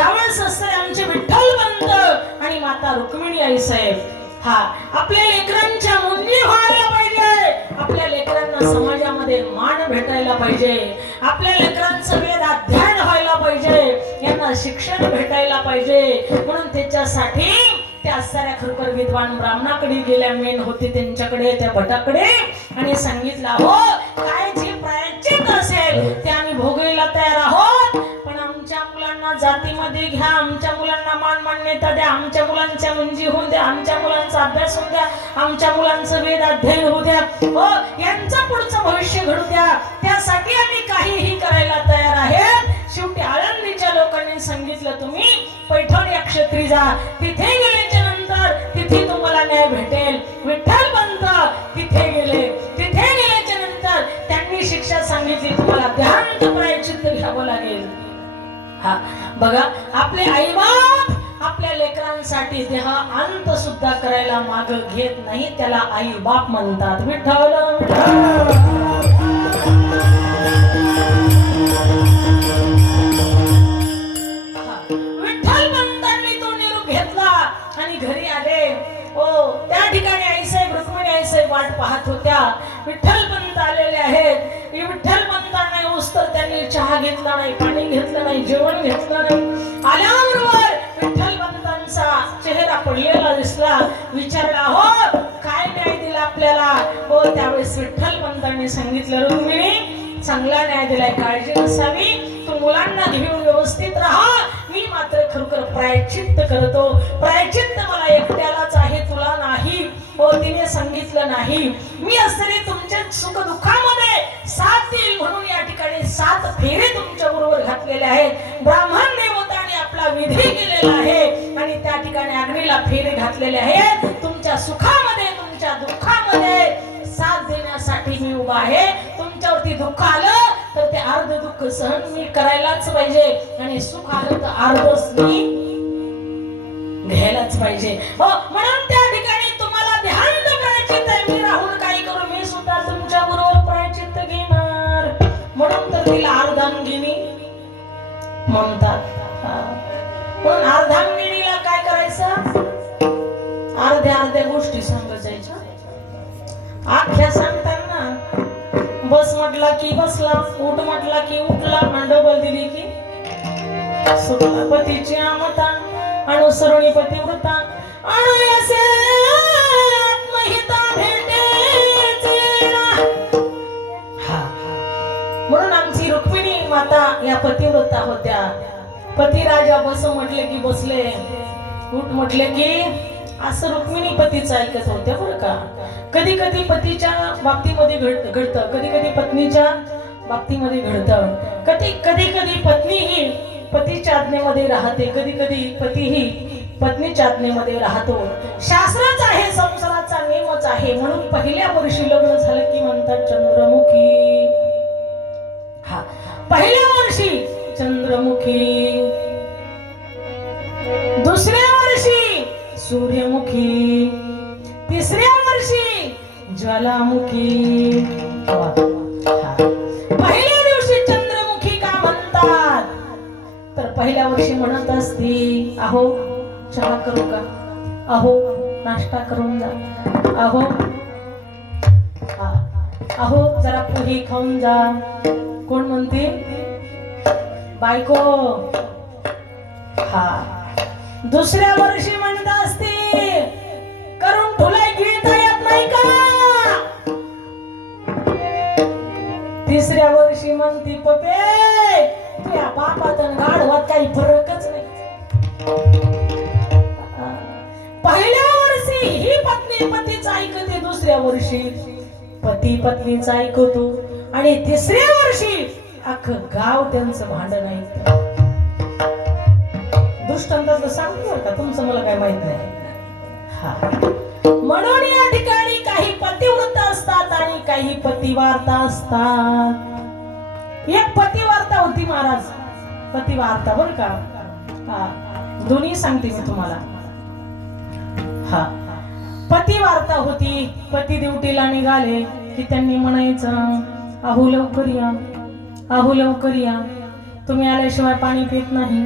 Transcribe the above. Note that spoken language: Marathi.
ज्यावेळेस असते आमचे विठ्ठल बंद आणि माता रुक्मिणी आई साहेब हा आपल्या लेकरांच्या मुली व्हायला पाहिजे. आपल्या लेकरांना हो. समाजामध्ये मान भेटायला पाहिजे. आपल्या लेकरांचं वेद अध्ययन व्हायला पाहिजे. यांना शिक्षण भेटायला पाहिजे. म्हणून त्याच्यासाठी त्या साऱ्या खरोखर विद्वान ब्राह्मणाकडे गेल्या मेन होते त्यांच्याकडे त्या भटाकडे. आणि सांगितलं हो काय जे प्रायचित असेल हो. ते आम्ही भोगायला तयार आहोत. मुलांना जातीमध्ये घ्या आमच्या मुलांना मान मान्यता द्या आमच्या मुलांच्या मुंजी होऊ द्या आमच्या मुलांचा अभ्यास होऊ द्या आमच्या मुलांचं वेद अध्ययन होऊ द्या. हो यांचं पुढचं भविष्य घडू द्या. त्यासाठी आम्ही काहीही करायला तयार आहेत शेवटी आळंदीच्या लोकांनी सांगितलं तुम्ही पैठण या क्षेत्री जा. तिथे गेल्याच्यानंतर तिथे तुम्हाला न्याय भेटेल. हा. बघा आपले आईबाप आपल्या लेकरांसाठी देह अंत सुद्धा करायला माग घेत नाही त्याला आई बाप म्हणतात. विठ्ठल विठ्ठल. म्हणतात मी तो निरोप घेतला आणि घरी आले. ओ त्या ठिकाणी आईसाहेब रुक्मिणी आईसाहेब वाट पाहत होत्या. विठ्ठल पंत आलेले आहेत. विठ्ठल पंतांना येऊस तर त्यांनी चहा घेतला नाही पाणी घेतलं नाही जेवण घेतलं नाही. आल्याबरोबर विठ्ठल पंतांचा चेहरा पडलेला दिसला. विचारला हो काय न्याय दिला आपल्याला? हो त्यावेळेस विठ्ठल पंतांनी सांगितलं रुक्मिणी चांगला न्याय दिलाय काळजी नसावी. तू मुलांना घेऊन व्यवस्थित राहा. मी मात्र खरोखर प्रायचित्त करतो. प्रायचित्त मला एकट्यालाच सांगितलं नाही. मी असताना तुमच्या सुख दुःखामध्ये साथ देईल म्हणून या ठिकाणी सात फेरे तुमच्या बरोबर घातलेले आहेत. ब्राह्मण देवताने आपला विधी केलेला आहे आणि त्या ठिकाणी अग्नीला फेरे घातलेले आहेत. तुमच्या सुखामध्ये तुमच्या दुःखामध्ये साथ देण्यासाठी मी उभा आहे. तुमच्यावरती दुःख आलं तर ते अर्ध दुःख सहन मी करायलाच पाहिजे आणि सुख आलं तर अर्धच मी घ्यायलाच पाहिजे. हो, म्हणून त्या म्हणून अर्धांगिनी म्हणतात. हा. पण अर्धांगिनीला काय करायचं? अर्ध्या अर्ध्या गोष्टी सांगत जायच्या आख्या सांगताना बस म्हटला की बसला उठ म्हटला की उठला आणि डबल दिली की सुटला पतीची आमता अनुसरणी पतिव्रता अणुयसे आत्महिता रुक्मिणी माता या पतिव्रता होत्या. पती राजा बस म्हटले की बसले. उठ म्हटले की असं रुक्मिणी पतीचं ऐकत होत्या बरं का. कधी कधी पतीच्या बाबतीमध्ये घड घडतं. कधी कधी पत्नीच्या बाबतीमध्ये घडतं. कधी कधी कधी पत्नी ही पतीच्या आज्ञेमध्ये राहते. कधी कधी पतीही पत्नीच्या आज्ञेमध्ये राहतो. शास्त्रच आहे संसाराचा नियमच आहे. म्हणून पहिल्या वर्षी लग्न झालं की म्हणतात चंद्र सूर्यमुखी दुसऱ्या वर्षी सूर्यमुखी। तिसऱ्या वर्षी ज्वालामुखी। वा. पहिल्या दिवशी चंद्रमुखी का म्हणतात? तर पहिल्या वर्षी म्हणत असती अहो चहा करू का? अहो नाश्ता करून जा. अहो अहो जरा पोहे खाऊन जा. कोण म्हणते? बायको. हा. दुसऱ्या वर्षी म्हणत असते करून तुला घेता येत नाही का? तिसऱ्या वर्षी म्हणती पपे तुझ्या बापात गाढवात काही फरकच नाही. पहिल्या वर्षी ही पत्नी पतीच ऐकते दुसऱ्या वर्षी पती पत्नीच ऐकतो. आणि तिसऱ्या वर्षी अख्खं गाव त्यांचं भांडण आहे. दृष्टांताचं सांगतो का तुमचं मला काय माहीत नाही. हा. म्हणून या ठिकाणी काही पतिव्रत असतात आणि काही पतिवार्ता असतात. एक पतिवार्ता होती महाराज. पतिवार्ता बर का? हा. दोन्ही सांगते मी तुम्हाला. हा. पतिवार्ता होती पती ड्युटीला निघाले की त्यांनी म्हणायचं अहो लवकर या. अहो लवकर या तुम्ही आल्याशिवाय पाणी पित नाही.